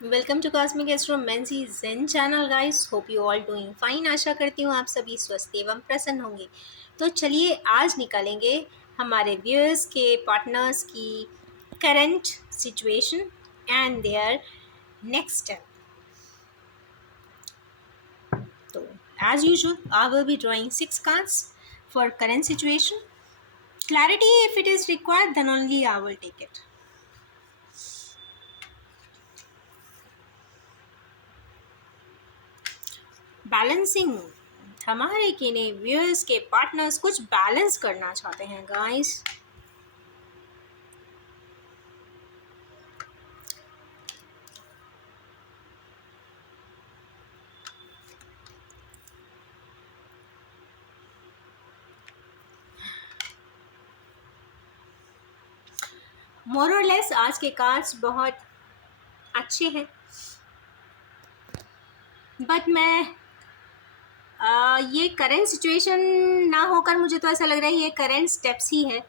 Welcome to cosmic astromancy zen channel guys. Hope you all doing fine. आशा करती हूँ आप सभी स्वस्थ एवं प्रसन्न होंगे। तो चलिए आज निकालेंगे हमारे व्यूअर्स के पार्टनर्स की current situation and their next step. तो as usual I will be drawing 6 cards for current situation. Clarity if it is required, then only I will take it. Balancing, हमारे किने व्यूअर्स के partners कुछ balance करना चाहते हैं guys. मोर और less आज के कार्ड्स बहुत अच्छे हैं, बट मैं ये करंट सिचुएशन ना होकर मुझे तो ऐसा लग रहा है ये करंट स्टेप्स ही है.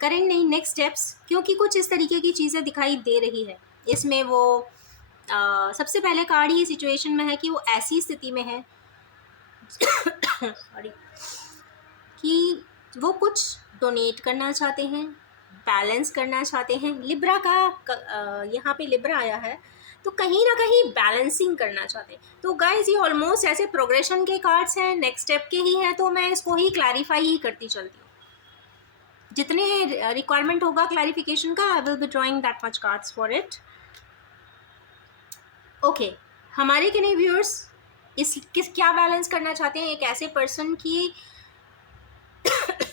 करंट नहीं, नेक्स्ट स्टेप्स, क्योंकि कुछ इस तरीके की चीज़ें दिखाई दे रही है इसमें. वो सबसे पहले कार्ड ही सिचुएशन में है कि वो ऐसी स्थिति में है सॉरी, कि वो कुछ डोनेट करना चाहते हैं, बैलेंस करना चाहते हैं. लिब्रा का यहाँ पे लिब्रा आया है, तो कहीं ना कहीं बैलेंसिंग करना चाहते हैं. तो गाइज ये ऑलमोस्ट ऐसे प्रोग्रेशन के कार्ड्स हैं, नेक्स्ट स्टेप के ही हैं, तो मैं इसको ही क्लैरिफाई ही करती चलती हूँ. जितने रिक्वायरमेंट होगा क्लैरिफिकेशन का, आई will be drawing that much cards for it. Okay, हमारे के नहीं व्यूअर्स क्या बैलेंस करना चाहते हैं? एक ऐसे पर्सन की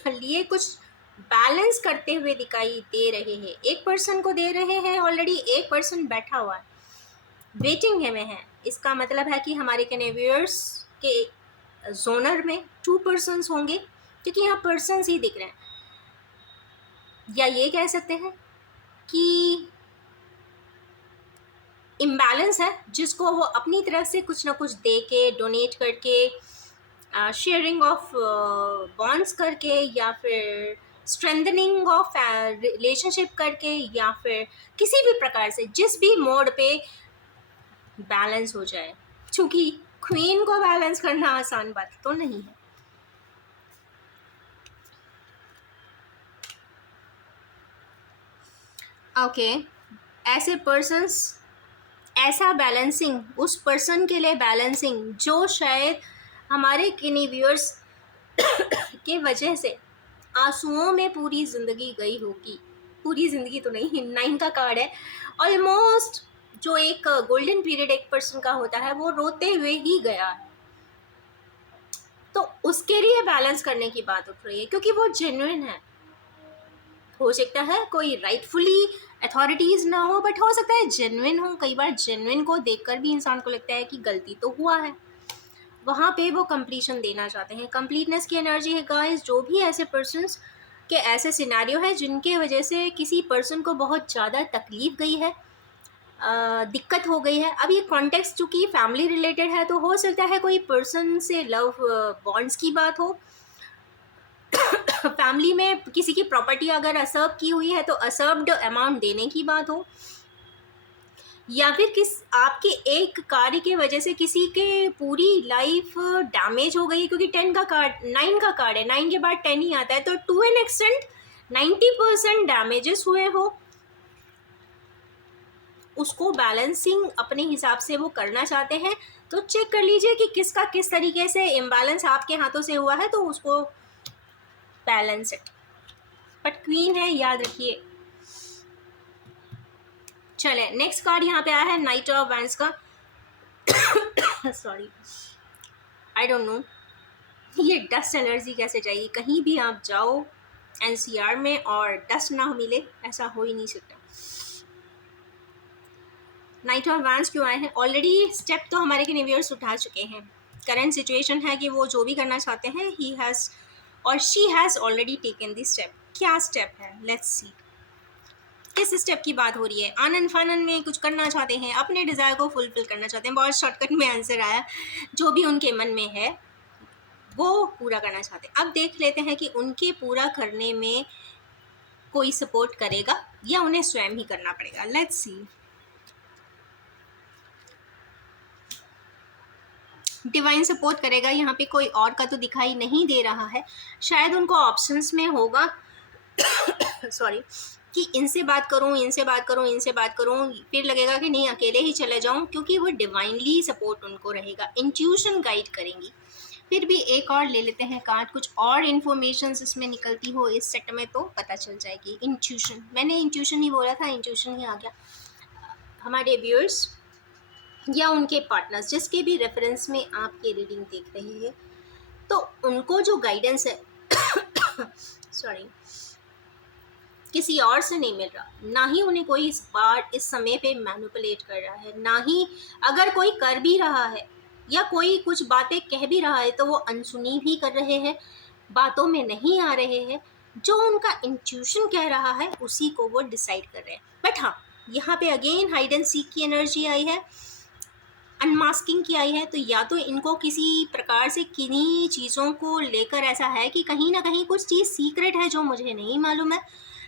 लिए कुछ बैलेंस करते हुए दिखाई दे रहे हैं. एक पर्सन को दे रहे हैं, ऑलरेडी एक पर्सन बैठा हुआ है, वेटिंग है में है. इसका मतलब है कि हमारे व्यूअर्स के जोनर में 2 पर्सन्स होंगे, क्योंकि यहाँ पर्सन्स ही दिख रहे हैं. या ये कह सकते हैं कि इम्बैलेंस है, जिसको वो अपनी तरफ से कुछ ना कुछ दे के, डोनेट करके, शेयरिंग ऑफ बॉन्ड्स करके, या फिर स्ट्रेंथनिंग ऑफ रिलेशनशिप करके, या फिर किसी भी प्रकार से जिस भी मोड पे बैलेंस हो जाए. क्योंकि क्वीन को बैलेंस करना आसान बात तो नहीं है. ओके, ऐसे पर्सन्स, ऐसा बैलेंसिंग उस पर्सन के लिए बैलेंसिंग जो शायद हमारे किन्हीं व्यूअर्स के वजह से आंसुओं में पूरी ज़िंदगी गई होगी. पूरी ज़िंदगी तो नहीं, 9 का कार्ड है. ऑलमोस्ट जो एक गोल्डन पीरियड एक पर्सन का होता है, वो रोते हुए ही गया है. तो उसके लिए बैलेंस करने की बात उठ रही है, क्योंकि वो जेन्युइन है. हो सकता है कोई राइटफुली अथॉरिटीज़ ना हो, बट हो सकता है जेन्युइन हो. कई बार जेन्युइन को देखकर भी इंसान को लगता है कि गलती तो हुआ है. वहाँ पे वो कंप्लीशन देना चाहते हैं. कंप्लीटनेस की एनर्जी है गाइस. जो भी ऐसे पर्सन्स के ऐसे सिनेरियो है जिनके वजह से किसी पर्सन को बहुत ज़्यादा तकलीफ गई है, दिक्कत हो गई है. अब ये कॉन्टेक्स्ट चूँकि फैमिली रिलेटेड है, तो हो सकता है कोई पर्सन से लव बॉन्ड्स की बात हो. फैमिली में किसी की प्रॉपर्टी अगर असर्व की हुई है, तो असर्व्ड अमाउंट देने की बात हो, या फिर आपके एक कार्य की वजह से किसी के पूरी लाइफ डैमेज हो गई. क्योंकि 10 का कार्ड, 9 का कार्ड है, 9 के बाद 10 ही आता है, तो टू एन एक्सटेंट 90% डैमेजेस हुए हो. उसको बैलेंसिंग अपने हिसाब से वो करना चाहते हैं. तो चेक कर लीजिए कि किसका किस तरीके से इम्बैलेंस आपके हाथों से हुआ है, तो उसको बैलेंस इट. बट क्वीन है, याद रखिए. चले, नेक्स्ट कार्ड यहाँ पे आया है नाइट ऑफ वैंड्स का. सॉरी, आई डोंट नो ये डस्ट एलर्जी कैसे जाएगी. कहीं भी आप जाओ एनसीआर में और डस्ट ना मिले, ऐसा हो ही नहीं सकता. नाइट ऑफ वैंड्स क्यों आए हैं? ऑलरेडी स्टेप तो हमारे के व्यूअर्स उठा चुके हैं. करंट सिचुएशन है कि वो जो भी करना चाहते हैं, ही हैज़ और she has already taken this step. क्या स्टेप है? Let's see. किस स्टेप की बात हो रही है? आनंद फानंद में कुछ करना चाहते हैं, अपने डिज़ायर को फुलफिल करना चाहते हैं. बहुत शॉर्टकट में आंसर आया. जो भी उनके मन में है वो पूरा करना चाहते हैं. अब देख लेते हैं कि उनके पूरा करने में कोई सपोर्ट करेगा या उन्हें स्वयं ही करना पड़ेगा. Let's see. डिवाइन सपोर्ट करेगा। यहाँ पे कोई और का तो दिखाई नहीं दे रहा है। शायद उनको ऑप्शंस में होगा सॉरी, कि इनसे बात करूँ, इनसे बात करूँ, इनसे बात करूँ, फिर लगेगा कि नहीं अकेले ही चले जाऊँ, क्योंकि वो डिवाइनली सपोर्ट उनको रहेगा, इंट्यूशन गाइड करेंगी। फिर भी एक और ले लेते हैं कार्ड, कुछ और इन्फॉर्मेशन इसमें निकलती हो इस सेट में तो पता चल जाएगी। इंट्यूशन, मैंने इंट्यूशन ही बोला था, इंट्यूशन ही आ गया। हमारे व्यूअर्स या उनके पार्टनर्स जिसके भी रेफरेंस में आप ये रीडिंग देख रहे हैं, तो उनको जो गाइडेंस है सॉरी, किसी और से नहीं मिल रहा, ना ही उन्हें कोई इस बार इस समय पे मैनिपुलेट कर रहा है, ना ही अगर कोई कर भी रहा है या कोई कुछ बातें कह भी रहा है तो वो अनसुनी भी कर रहे हैं, बातों में नहीं आ रहे हैं। जो उनका इंट्यूशन कह रहा है उसी को वो डिसाइड कर रहे हैं। बट हाँ, यहाँ पे अगेन हाइड एंड सीक की एनर्जी आई है, अनमास्किंग की आई है। तो या तो इनको किसी प्रकार से किन्हीं चीज़ों को लेकर ऐसा है कि कहीं ना कहीं कुछ चीज़ सीक्रेट है जो मुझे नहीं मालूम है,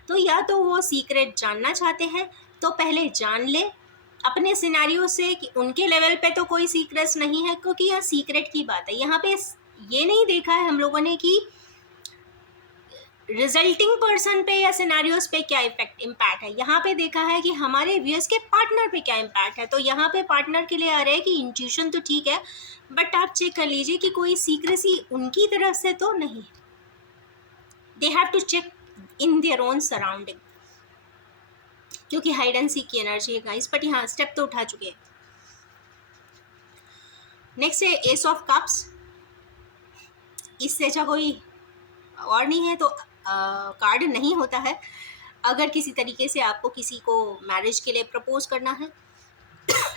तो या तो वो सीक्रेट जानना चाहते हैं तो पहले जान ले अपने सिनेरियो से कि उनके लेवल पे तो कोई सीक्रेट्स नहीं है, क्योंकि यहाँ सीक्रेट की बात है। यहाँ पे ये नहीं देखा है हम लोगों ने कि रिजल्टिंग पर्सन पे या सिनेरियोज पे क्या इम्पैक्ट है। यहाँ पे देखा है कि हमारे व्यूअर्स के पार्टनर पे क्या इम्पैक्ट है। तो यहाँ पे पार्टनर के लिए आ रहे हैं कि इंट्यूशन तो ठीक है, बट आप चेक कर लीजिए कि कोई सीक्रेसी उनकी तरफ से तो नहीं। They have to check in their own surrounding, क्योंकि हाइड एंड सीक की एनर्जी है गाइस। बट यहाँ स्टेप तो उठा चुके हैं। नेक्स्ट है एस ऑफ कप्स। इससे अच्छा कोई और नहीं है तो कार्ड नहीं होता है। अगर किसी तरीके से आपको किसी को मैरिज के लिए प्रपोज करना है,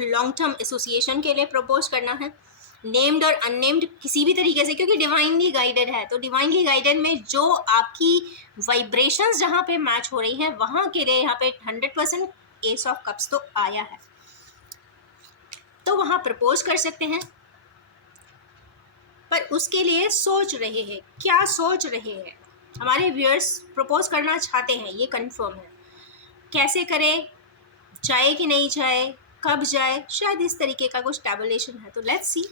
लॉन्ग टर्म एसोसिएशन के लिए प्रपोज करना है, नेम्ड और अननेम्ड किसी भी तरीके से, क्योंकि डिवाइनली गाइडेड है, तो डिवाइनली गाइडेड में जो आपकी वाइब्रेशंस जहाँ पे मैच हो रही हैं वहाँ के लिए यहाँ पे 100% एस ऑफ कप्स तो आया है, तो वहाँ प्रपोज कर सकते हैं। पर उसके लिए सोच रहे हैं, क्या सोच रहे हैं हमारे व्यूअर्स? प्रपोज करना चाहते हैं, ये कंफर्म है। कैसे करें, जाए कि नहीं जाए, कब जाए, शायद इस तरीके का कुछ टैबुलेशन है। तो let's see.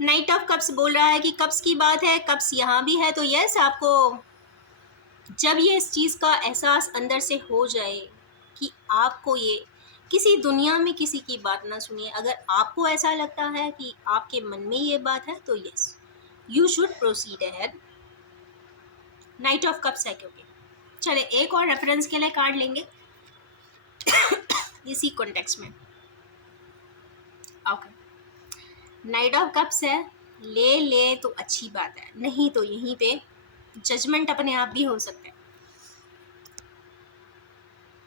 Night of cups बोल रहा है कि कप्स की बात है, कप्स यहाँ भी है। तो यस, आपको जब ये इस चीज़ का एहसास अंदर से हो जाए कि आपको ये किसी दुनिया में किसी की बात ना सुनिए, अगर आपको ऐसा लगता है कि आपके मन में ये बात है तो yes, you should proceed ahead. Night of cups है क्योंकि। चले एक और रेफरेंस के लिए कार्ड लेंगे इसी कॉन्टेक्स्ट में। ओके, नाइट ऑफ कप्स है, ले तो अच्छी बात है, नहीं तो यहीं पे जजमेंट अपने आप भी हो सकता है।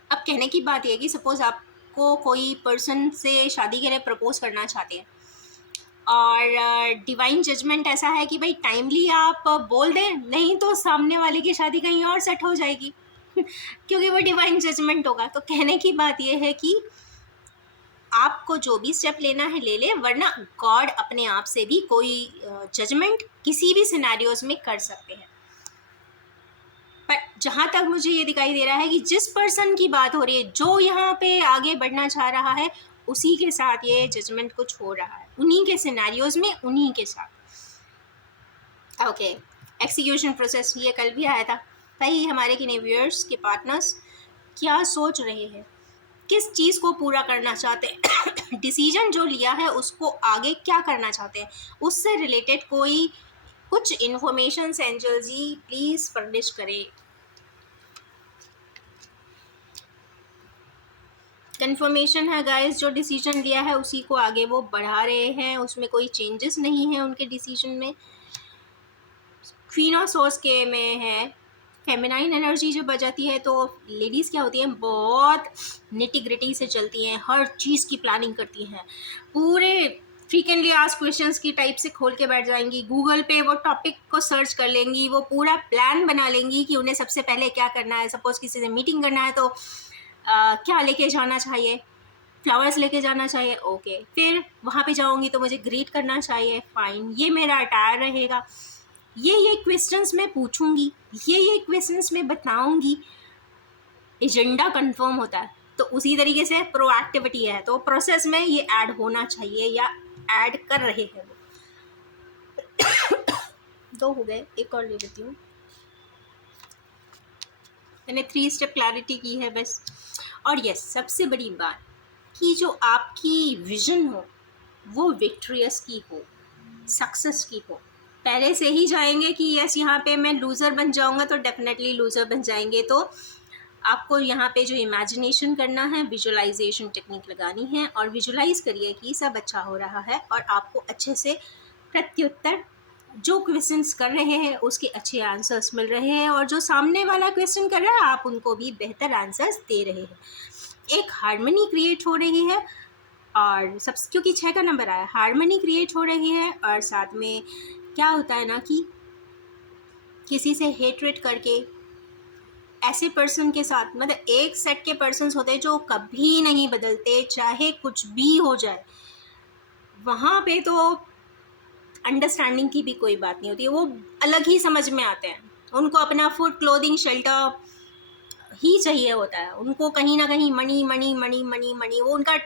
अब कहने की बात यह है कि सपोज आपको कोई पर्सन से शादी के लिए प्रपोज करना चाहते हैं और डिवाइन जजमेंट ऐसा है कि भाई टाइमली आप बोल दें, नहीं तो सामने वाले की शादी कहीं और सेट हो जाएगी क्योंकि वो डिवाइन जजमेंट होगा। तो कहने की बात यह है कि आपको जो भी स्टेप लेना है ले ले, वरना गॉड अपने आप से भी कोई जजमेंट किसी भी सिनेरियोज में कर सकते हैं। पर जहाँ तक मुझे ये दिखाई दे रहा है कि जिस पर्सन की बात हो रही है, जो यहाँ पे आगे बढ़ना चाह रहा है, उसी के साथ ये जजमेंट कुछ हो रहा है, उन्हीं के सिनेरियोज में, उन्हीं के साथ। ओके, एक्सिक्यूशन प्रोसेस, ये कल भी आया था भाई। हमारे किन्हीं व्यूअर्स के पार्टनर्स क्या सोच रहे हैं, किस चीज़ को पूरा करना चाहते हैं डिसीजन जो लिया है उसको आगे क्या करना चाहते हैं, उससे रिलेटेड कोई कुछ information angel ji please furnish करें। कंफर्मेशन है गाइस, जो डिसीजन लिया है उसी को आगे वो बढ़ा रहे हैं, उसमें कोई चेंजेस नहीं है उनके डिसीजन में। क्वीन ऑफ सोर्स के में है, फेमिनाइन एनर्जी जब बजाती है तो लेडीज़ क्या होती हैं, बहुत निटी ग्रिटी से चलती हैं, हर चीज़ की प्लानिंग करती हैं, पूरे फ्रीक्वेंटली आस्क्ड क्वेश्चंस की टाइप से खोल के बैठ जाएंगी, गूगल पे वो टॉपिक को सर्च कर लेंगी, वो पूरा प्लान बना लेंगी कि उन्हें सबसे पहले क्या करना है। सपोज़ किसी से मीटिंग करना है तो क्या लेके जाना चाहिए, फ्लावर्स लेके जाना चाहिए, ओके, फिर वहाँ पे जाऊँगी तो मुझे ग्रीट करना चाहिए, फाइन, ये मेरा अटायर रहेगा, ये क्वेश्चंस मैं पूछूंगी, ये क्वेश्चंस मैं बताऊंगी। एजेंडा कंफर्म होता है, तो उसी तरीके से प्रोएक्टिविटी है, तो प्रोसेस में ये ऐड होना चाहिए या ऐड कर रहे हैं वो। दो हो गए, एक और ले लेती हूँ। मैंने 3 स्टेप क्लैरिटी की है बस। और यस, सबसे बड़ी बात कि जो आपकी विजन हो वो विक्ट्रियस की हो, सक्सेस की हो। पहले से ही जाएंगे कि यस यहाँ पे मैं लूज़र बन जाऊँगा, तो डेफिनेटली लूज़र बन जाएंगे। तो आपको यहाँ पे जो इमेजिनेशन करना है, विजुअलाइजेशन टेक्निक लगानी है और विजुअलाइज करिए कि सब अच्छा हो रहा है और आपको अच्छे से प्रत्युत्तर जो क्वेश्चंस कर रहे हैं उसके अच्छे आंसर्स मिल रहे हैं, और जो सामने वाला क्वेश्चन कर रहा है आप उनको भी बेहतर आंसर्स दे रहे हैं। एक हार्मनी क्रिएट हो रही है, और सब क्योंकि 6 का नंबर आया, हार्मनी क्रिएट हो रही है। और साथ में क्या होता है ना कि किसी से हेटरेट करके ऐसे पर्सन के साथ, मतलब एक सेट के पर्सन्स होते हैं जो कभी नहीं बदलते, चाहे कुछ भी हो जाए, वहाँ पे तो अंडरस्टैंडिंग की भी कोई बात नहीं होती है, वो अलग ही समझ में आते हैं। उनको अपना फूड, क्लोथिंग, शेल्टर ही चाहिए होता है, उनको कहीं ना कहीं money money money money money, वो उनका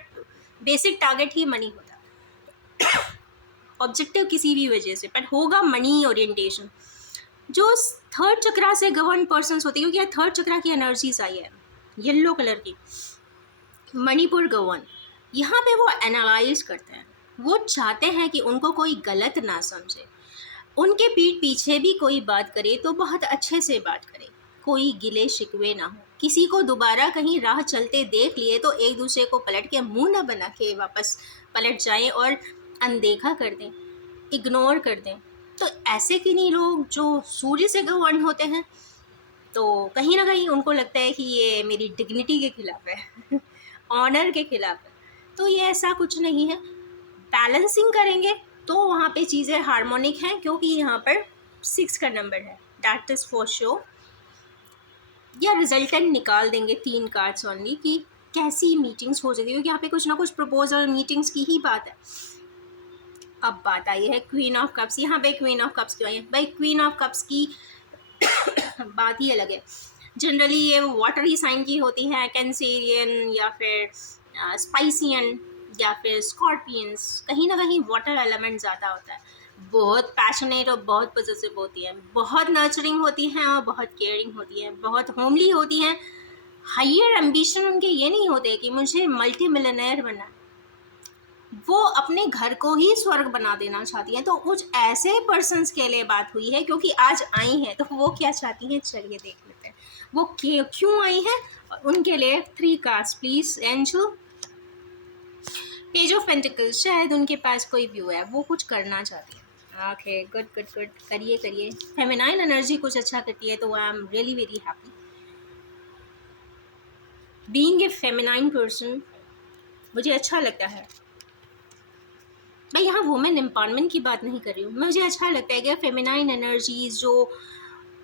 बेसिक टारगेट ही मनी होता है, ऑब्जेक्टिव किसी भी वजह से, पर होगा मनी ओरिएंटेशन। जो थर्ड चक्रा से गवर्न पर्सन्स होते हैं, क्योंकि थर्ड चक्रा की एनर्जीज आई है येलो कलर की, मणिपुर गवर्न, यहाँ पे वो एनालाइज करते हैं। वो चाहते हैं कि उनको कोई गलत ना समझे, उनके पीठ पीछे भी कोई बात करे तो बहुत अच्छे से बात करे, कोई गिले शिकवे ना हो। किसी को दोबारा कहीं राह चलते देख लिए तो एक दूसरे को पलट के मुंह ना बना के वापस पलट जाएं और अनदेखा कर दें, इग्नोर कर दें। तो ऐसे किन्हीं लोग जो सूर्य से गवर्न होते हैं, तो कहीं ना कहीं उनको लगता है कि ये मेरी डिग्निटी के खिलाफ है, ऑनर के खिलाफ है। तो ये ऐसा कुछ नहीं है, बैलेंसिंग करेंगे तो वहाँ पे चीज़ें हार्मोनिक हैं, क्योंकि यहाँ पर 6 का नंबर है, दैट इज़ फॉर श्योर। या रिजल्टेंट निकाल देंगे 3 कार्ड्स ओनली कि कैसी मीटिंग्स हो जाएगी, क्योंकि यहाँ पे कुछ ना कुछ प्रपोजल मीटिंग्स की ही बात है। अब बात आई है क्वीन ऑफ कप्स। यहाँ पे क्वीन ऑफ कप्स क्यों आई है भाई? क्वीन ऑफ कप्स की बात ही अलग है। जनरली ये वाटरी साइन की होती है, कैंसेरियन या फिर स्पाइसियन या फिर स्कॉर्पियंस, कहीं ना कहीं वाटर एलिमेंट ज़्यादा होता है। बहुत पैशनेट और बहुत पॉजिटिव होती हैं, बहुत नर्चरिंग होती हैं और बहुत केयरिंग होती हैं, बहुत होमली होती हैं। हायर एम्बिशन उनके ये नहीं होते कि मुझे मल्टी मिलियनेयर बनना है, वो अपने घर को ही स्वर्ग बना देना चाहती हैं। तो कुछ ऐसे पर्सन्स के लिए बात हुई है, क्योंकि आज आई हैं तो वो क्या चाहती हैं, चलिए देख लेते हैं वो क्यों आई हैं। उनके लिए 3 cards please angel. Page of pentacles, शायद उनके पास कोई व्यू है, वो कुछ करना चाहती है। ओके, गुड गुड गुड, करिए करिए। फेमिनाइन एनर्जी कुछ अच्छा करती है तो I am really very happy. Being a feminine person मुझे अच्छा लगता है। मैं यहाँ वुमेन एम्पावरमेंट की बात नहीं कर रही हूँ, मुझे अच्छा लगता है कि फेमिनाइन एनर्जीज जो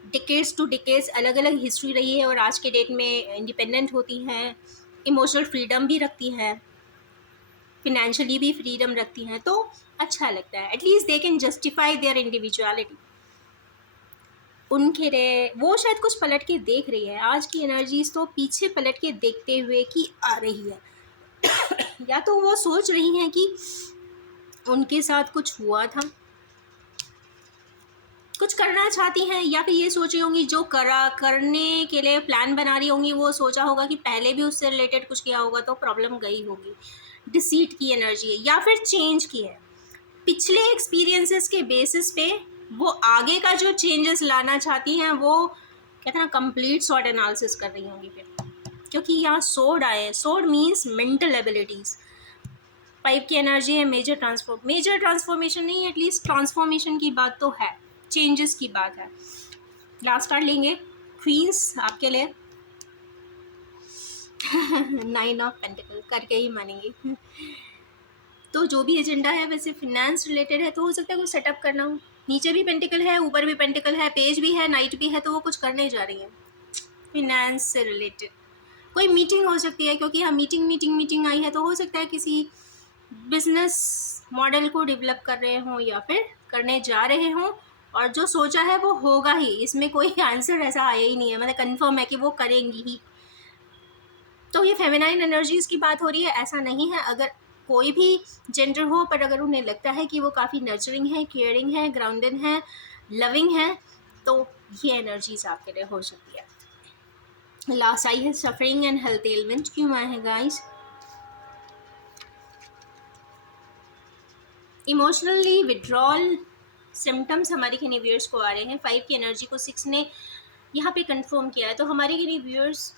डिकेड्स टू डिकेड्स अलग अलग हिस्ट्री रही है और आज के डेट में इंडिपेंडेंट होती हैं, इमोशनल फ्रीडम भी रखती हैं, फिनेंशियली भी फ्रीडम रखती हैं, तो अच्छा लगता है। At least they can justify there individuality. उनके लिए वो शायद कुछ पलट के देख रही है, आज की एनर्जीज तो पीछे पलट के देखते हुए की आ रही है। या तो वो सोच रही हैं कि उनके साथ कुछ हुआ था, कुछ करना चाहती हैं, या फिर ये सोच रही होंगी जो करने के लिए प्लान बना रही होंगी, वो सोचा होगा कि पहले भी उससे रिलेटेड कुछ किया होगा तो प्रॉब्लम गई होगी। डिसीट की एनर्जी है या फिर चेंज की है। पिछले एक्सपीरियंसेस के बेसिस पे वो आगे का जो चेंजेस लाना चाहती हैं वो कहते हैं ना कंप्लीट सॉर्ट एनालिसिस कर रही होंगी फिर, क्योंकि यहाँ सोर्ड आए। Sword means mental abilities. 5 की एनर्जी है मेजर ट्रांसफॉर्मेशन नहीं, एटलीस्ट ट्रांसफॉर्मेशन की बात तो है, चेंजेस की बात है। लास्ट कार्ड लेंगे क्वींस आपके लिए। 9 ऑफ पेंटिकल करके ही मानेंगे। तो जो भी एजेंडा है वैसे फिनेंस रिलेटेड है, तो हो सकता है कुछ सेटअप करना हो। नीचे भी पेंटिकल है, ऊपर भी पेंटिकल है, पेज भी है, नाइट भी है, तो वो कुछ करने जा रही है फिनेंस से रिलेटेड। कोई मीटिंग हो सकती है, क्योंकि यहाँ मीटिंग आई है, तो हो सकता है किसी बिजनेस मॉडल को डेवलप कर रहे हों या फिर करने जा रहे हों, और जो सोचा है वो होगा ही। इसमें कोई आंसर ऐसा आया ही नहीं है, मतलब कंफर्म है कि वो करेंगी ही। तो ये फेमिनाइन एनर्जीज़ की बात हो रही है, ऐसा नहीं है। अगर कोई भी जेंडर हो, पर अगर उन्हें लगता है कि वो काफ़ी नर्चरिंग है, केयरिंग है, ग्राउंडेड है, लविंग है, तो ये एनर्जीज आपके लिए हो सकती है। लास्ट आई है सफरिंग एंड हेल्थ एलिमेंट। क्यों आए हैं गाइस? इमोशनली विड्रॉल सिम्टम्स हमारे किन्हीं व्यूअर्स को आ रहे हैं। 5 की एनर्जी को 6 ने यहाँ पे कंफर्म किया है। तो हमारे किन्हीं व्यूअर्स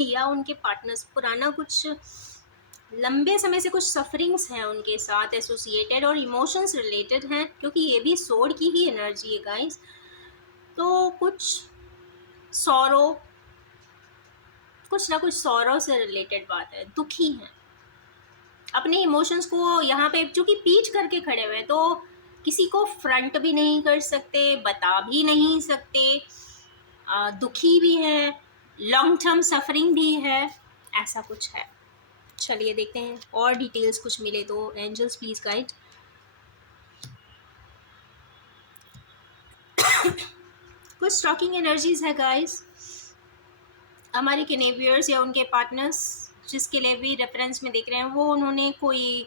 या उनके पार्टनर्स पुराना कुछ लंबे समय से कुछ सफरिंग्स हैं उनके साथ एसोसिएटेड और इमोशंस रिलेटेड हैं, क्योंकि ये भी सोड की ही एनर्जी है गाइस। तो कुछ ना कुछ सौरों से रिलेटेड बात है, दुखी हैं अपने इमोशंस को यहाँ पे, चूंकि पीठ करके खड़े हुए हैं तो किसी को फ्रंट भी नहीं कर सकते, बता भी नहीं सकते, दुखी भी है, लॉन्ग टर्म सफरिंग भी है, ऐसा कुछ है। चलिए देखते हैं और डिटेल्स कुछ मिले तो। Angels please guide. कुछ स्टॉकिंग एनर्जीज है गाइस हमारे केनेवियर्स या उनके पार्टनर्स जिसके लिए भी रेफरेंस में देख रहे हैं, वो उन्होंने कोई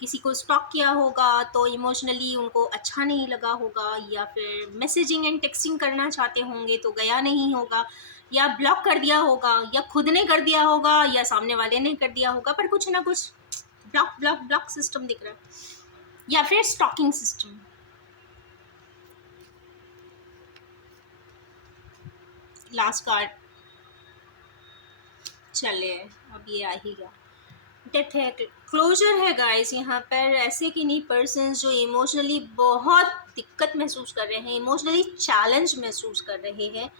किसी को स्टॉक किया होगा तो इमोशनली उनको अच्छा नहीं लगा होगा, या फिर मैसेजिंग एंड टेक्सटिंग करना चाहते होंगे तो गया नहीं होगा, या ब्लॉक कर दिया होगा, या खुद ने कर दिया होगा, या सामने वाले ने कर दिया होगा, पर कुछ ना कुछ ब्लॉक ब्लॉक ब्लॉक सिस्टम दिख रहा है, या फिर स्टॉकिंग सिस्टम। लास्ट कार्ड चले, अब ये आ ही गया। डेथ है, क्लोजर है गाइस यहाँ पर। ऐसे कि नहीं पर्सन जो इमोशनली बहुत दिक्कत महसूस कर रहे हैं, इमोशनली चैलेंज महसूस कर रहे हैं,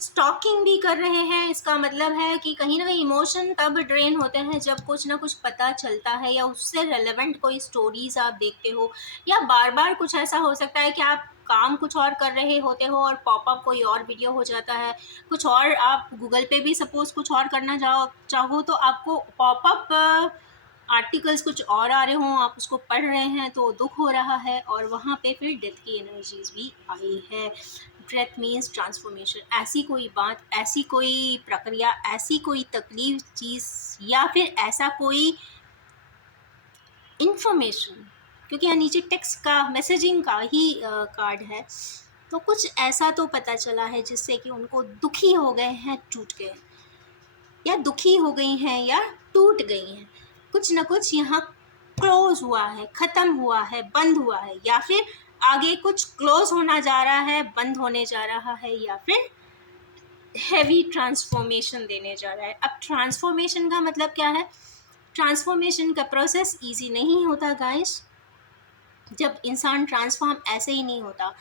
स्टॉकिंग भी कर रहे हैं। इसका मतलब है कि कहीं ना कहीं इमोशन तब ड्रेन होते हैं जब कुछ ना कुछ पता चलता है, या उससे रेलेवेंट कोई स्टोरीज आप देखते हो, या बार बार कुछ ऐसा हो सकता है कि आप काम कुछ और कर रहे होते हो और पॉपअप कोई और वीडियो हो जाता है, कुछ और आप गूगल पे भी सपोज कुछ और करना चाहो तो आपको पॉपअप आर्टिकल्स कुछ और आ रहे हों, आप उसको पढ़ रहे हैं तो दुख हो रहा है, और वहाँ पे फिर डेथ की एनर्जीज भी आई है। Death means transformation. ऐसी कोई बात, ऐसी कोई प्रक्रिया, ऐसी कोई तकलीफ चीज़, या फिर ऐसा कोई इंफॉर्मेशन, क्योंकि यहाँ नीचे टेक्स्ट का मैसेजिंग का ही कार्ड है, तो कुछ ऐसा तो पता चला है जिससे कि उनको दुखी हो गए हैं, टूट गए, या दुखी हो गई हैं, या टूट गई हैं। कुछ ना कुछ यहाँ क्लोज हुआ है, ख़त्म हुआ है, बंद हुआ है, या फिर आगे कुछ क्लोज होना जा रहा है, बंद होने जा रहा है, या फिर हैवी ट्रांसफॉर्मेशन देने जा रहा है। अब ट्रांसफॉर्मेशन का मतलब क्या है? ट्रांसफॉर्मेशन का प्रोसेस इजी नहीं होता गाइस। जब इंसान ट्रांसफॉर्म ऐसे ही नहीं होता,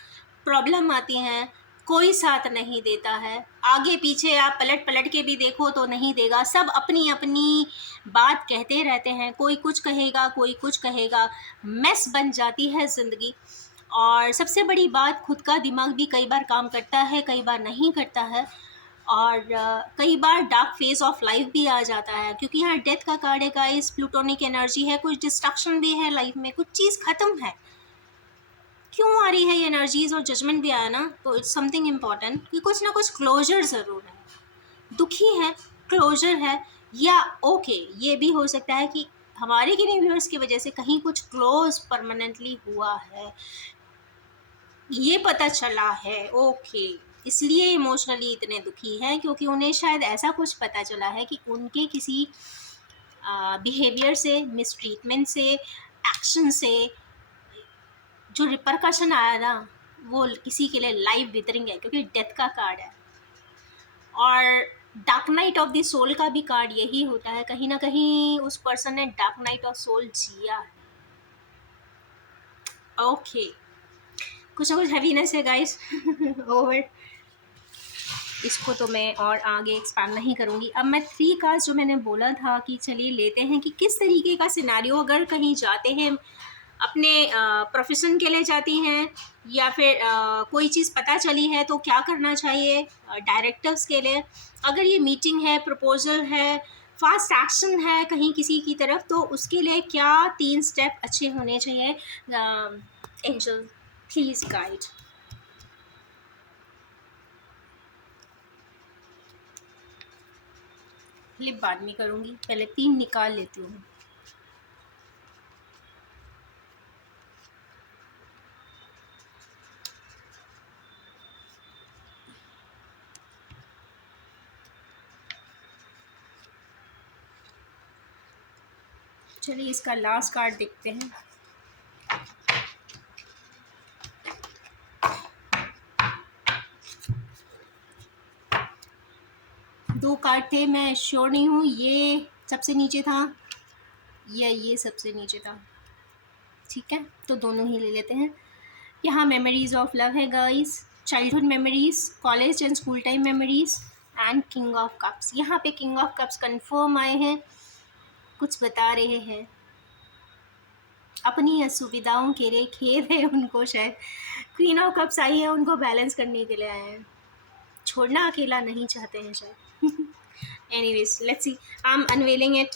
प्रॉब्लम आती हैं, कोई साथ नहीं देता है, आगे पीछे आप पलट पलट के भी देखो तो नहीं देगा, सब अपनी अपनी बात कहते रहते हैं, कोई कुछ कहेगा, कोई कुछ कहेगा, मेस बन जाती है ज़िंदगी। और सबसे बड़ी बात, खुद का दिमाग भी कई बार काम करता है, कई बार नहीं करता है, और कई बार डार्क फेज ऑफ लाइफ भी आ जाता है, क्योंकि यहाँ डेथ का कार्ड है गाइस, प्लूटोनिक एनर्जी है, कुछ डिस्ट्रक्शन भी है लाइफ में, कुछ चीज़ ख़त्म है। क्यों आ रही है ये एनर्जीज और जजमेंट भी आया ना, तो इट्स समथिंग इम्पॉर्टेंट कि कुछ ना कुछ क्लोजर ज़रूर है। दुखी है, क्लोजर है, या ओके ये भी हो सकता है कि हमारे किन्हीं व्यूअर्स की वजह से कहीं कुछ क्लोज परमानेंटली हुआ है, ये पता चला है, ओके इसलिए इमोशनली इतने दुखी हैं, क्योंकि उन्हें शायद ऐसा कुछ पता चला है कि उनके किसी बिहेवियर से, मिसट्रीटमेंट से, एक्शन से जो रिपरकशन आया ना, वो किसी के लिए लाइफ विदरिंग है, क्योंकि डेथ का कार्ड है। और dark night of the soul का भी कार्ड यही होता है, कहीं ना कहीं उस पर्सन ने डार्क नाइट ऑफ सोल जिया है। ओके कुछ ना कुछ हैवीनेस है गाइस ओवर, इसको तो मैं और आगे एक्सपैंड नहीं करूँगी। अब मैं 3 का जो मैंने बोला था कि चलिए लेते हैं कि किस तरीके का सिनारियो, अगर कहीं जाते हैं, अपने प्रोफेशन के लिए जाती हैं, या फिर कोई चीज़ पता चली है तो क्या करना चाहिए डायरेक्टर्स के लिए, अगर ये मीटिंग है, प्रपोजल है, फास्ट एक्शन है कहीं किसी की तरफ, तो उसके लिए क्या 3 स्टेप अच्छे होने चाहिए। Angel please guide. फ्लिप बाद में करूँगी, पहले 3 निकाल लेती हूँ। चलिए इसका लास्ट कार्ड देखते हैं। दो कार्ड थे, मैं श्योर नहीं हूँ, ये सबसे नीचे था या ये सबसे नीचे था। ठीक है, तो दोनों ही ले लेते हैं। यहाँ मेमोरीज ऑफ लव है guys, childhood memories, college and school time memories and king of cups. यहाँ पे किंग ऑफ कप्स कंफर्म आए हैं, कुछ बता रहे हैं, अपनी असुविधाओं के लिए खेद है उनको, शायद क्वीन ऑफ कप्स आई है, उनको बैलेंस करने के लिए आए हैं, छोड़ना अकेला नहीं चाहते हैं शायद। Anyways let's see, I am unveiling it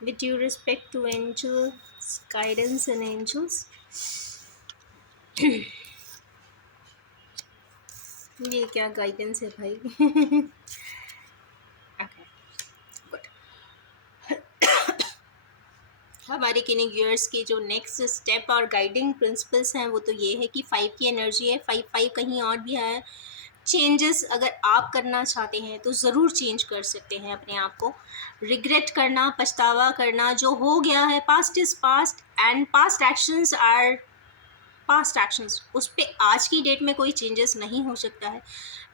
with due respect to angels, guidance and angels. ये क्या गाइडेंस है भाई? Okay, good. हमारे किनिंग गियर्स के जो नेक्स्ट स्टेप और गाइडिंग प्रिंसिपल्स हैं वो तो ये है कि 5 की एनर्जी है, 5 कहीं और भी है। चेंजेस अगर आप करना चाहते हैं तो ज़रूर चेंज कर सकते हैं अपने आप को। रिग्रेट करना, पछतावा करना, जो हो गया है past is past and past actions are past actions, उस पर आज की डेट में कोई चेंजेस नहीं हो सकता है।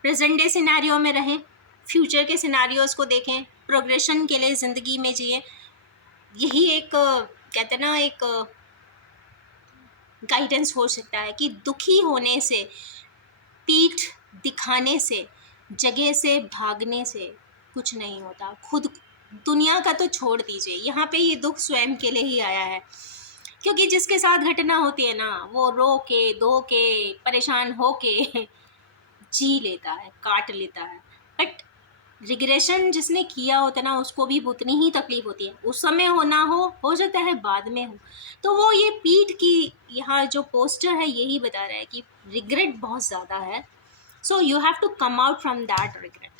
प्रेजेंट डे सिनेरियो में रहें, फ्यूचर के सिनेरियोज़ को देखें, प्रोग्रेशन के लिए ज़िंदगी में जिए। यही एक कहते हैं ना, एक गाइडेंस हो सकता है कि दुखी होने से, पीठ दिखाने से, जगह से भागने से कुछ नहीं होता। खुद दुनिया का तो छोड़ दीजिए, यहाँ पे ये दुख स्वयं के लिए ही आया है, क्योंकि जिसके साथ घटना होती है ना, वो रो के, धो के, परेशान हो के जी लेता है, काट लेता है। बट रिग्रेशन जिसने किया होता है ना, उसको भी उतनी ही तकलीफ होती है। उस समय हो ना हो सकता है बाद में हो। तो वो ये पीठ की यहाँ जो पोस्टर है यही बता रहा है कि रिग्रेट बहुत ज़्यादा है। So you have to come out from that regret.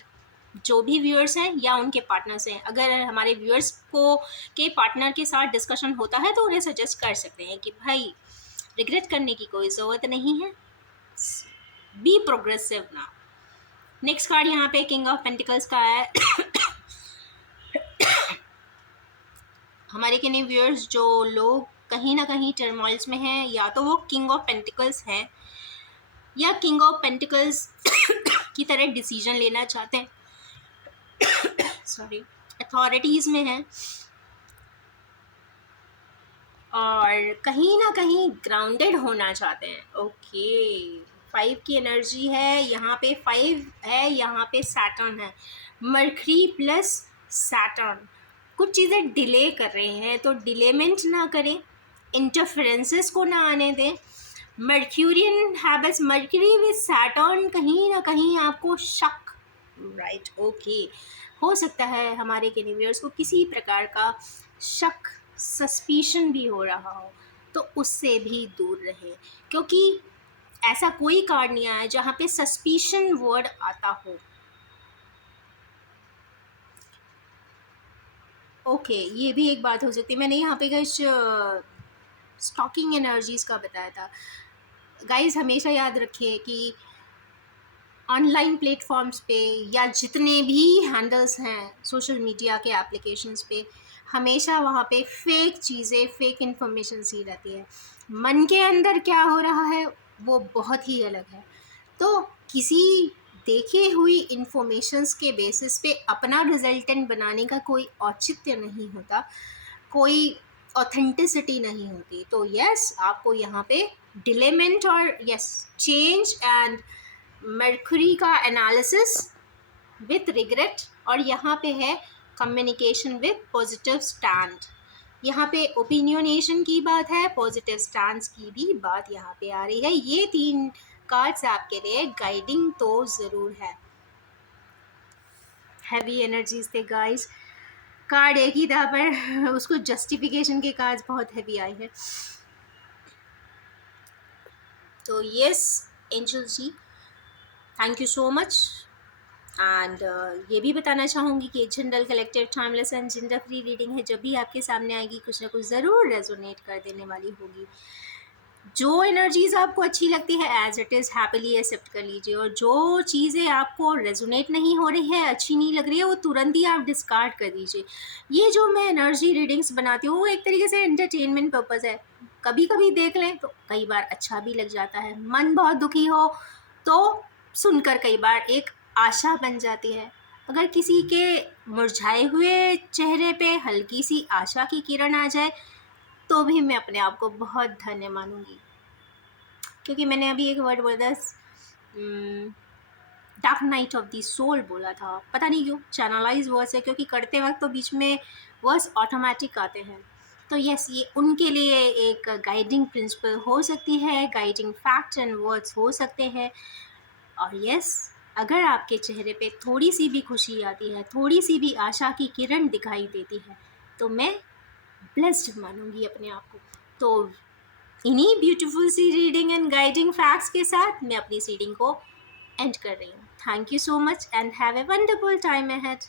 जो भी व्यूअर्स हैं या उनके पार्टनर्स हैं, अगर हमारे व्यूअर्स को के पार्टनर के साथ डिस्कशन होता है तो उन्हें सजेस्ट कर सकते हैं कि भाई रिग्रेट करने की कोई ज़रूरत नहीं है, बी प्रोग्रेसिव ना। नेक्स्ट कार्ड यहाँ पे किंग ऑफ पेंटिकल्स का है। हमारे किन्हीं व्यूअर्स जो लोग कहीं ना कहीं टर्मोइल्स में हैं, या तो वो किंग ऑफ पेंटिकल्स हैं या किंग ऑफ पेंटिकल्स की तरह डिसीजन लेना चाहते हैं, सॉरी, अथॉरिटीज़ में हैं, और कहीं ना कहीं ग्राउंडेड होना चाहते हैं। ओके, 5 की एनर्जी है, यहाँ पे 5 है, यहाँ पे सैटर्न है, मरकरी प्लस सैटर्न। कुछ चीज़ें डिले कर रहे हैं तो डिलेमेंट ना करें, इंटरफेरेंसेस को ना आने दें। मर्क्यूरियन हैबिट्स, मरकरी विद सैटर्न, कहीं ना कहीं आपको शक, राइट, ओके, हो सकता है हमारे केनिवियर्स को किसी प्रकार का शक, सस्पिशन भी हो रहा हो, तो उससे भी दूर रहे, क्योंकि ऐसा कोई कार्ड नहीं आया जहाँ पे सस्पिशन वर्ड आता हो। ओके, ये भी एक बात हो सकती है। मैंने यहाँ पे कुछ स्टॉकिंग एनर्जीज़ का बताया था। गाइस हमेशा याद रखिए कि ऑनलाइन प्लेटफॉर्म्स पे या जितने भी हैंडल्स हैं सोशल मीडिया के एप्लीकेशंस पे, हमेशा वहाँ पे फेक चीज़ें, फेक इन्फॉर्मेशन सी रहती है। मन के अंदर क्या हो रहा है वो बहुत ही अलग है। तो किसी देखे हुई इन्फॉर्मेशंस के बेसिस पे अपना रिजल्टेंट बनाने का कोई औचित्य नहीं होता, कोई ऑथेंटिसिटी नहीं होती। तो यस, आपको यहाँ पे डिलेमेंट और यस चेंज एंड मर्क्यूरी का एनालिसिस विथ रिग्रेट, और यहाँ पे है कम्युनिकेशन विथ पॉजिटिव स्टैंड। यहाँ पे ओपिनियनेशन की बात है, पॉजिटिव स्टैंड्स की भी बात यहाँ पे आ रही है। ये 3 कार्ड्स आपके लिए गाइडिंग तो ज़रूर है। हैवी एनर्जीज थे गाइस, कार्ड एक ही था पर उसको जस्टिफिकेशन के कार्ड्स बहुत हैवी आए हैं। तो yes angel ji, thank you so much and ये भी बताना चाहूँगी कि general collective timeless and gender free reading है, जब भी आपके सामने आएगी कुछ ना कुछ ज़रूर रेजोनेट कर देने वाली होगी। जो एनर्जीज़ आपको अच्छी लगती है as it is happily accept कर लीजिए, और जो चीज़ें आपको रेजोनेट नहीं हो रही है, अच्छी नहीं लग रही है, वो तुरंत ही आप डिस्कार्ड कर दीजिए। ये जो मैं एनर्जी रीडिंग्स बनाती हूँ वो एक तरीके से एंटरटेनमेंट पर्पज़ है, कभी कभी देख लें तो कई बार अच्छा भी लग जाता है। मन बहुत दुखी हो तो सुनकर कई बार एक आशा बन जाती है। अगर किसी के मुरझाए हुए चेहरे पे हल्की सी आशा की किरण आ जाए तो भी मैं अपने आप को बहुत धन्य मानूंगी, क्योंकि मैंने अभी एक वर्ड बोला था, dark night of the soul बोला था, पता नहीं क्यों चैनलाइज वर्ड्स है, क्योंकि करते वक्त तो बीच में वर्ड्स ऑटोमेटिक आते हैं। तो यस, ये उनके लिए एक गाइडिंग प्रिंसिपल हो सकती है, गाइडिंग फैक्ट एंड वर्ड्स हो सकते हैं। और यस, अगर आपके चेहरे पे थोड़ी सी भी खुशी आती है, थोड़ी सी भी आशा की किरण दिखाई देती है, तो मैं ब्लेस्ड मानूंगी अपने आप को। तो इन्हीं ब्यूटीफुल सी रीडिंग एंड गाइडिंग फैक्ट्स के साथ मैं अपनी रीडिंग को एंड कर रही हूँ। Thank you so much and have a wonderful time ahead.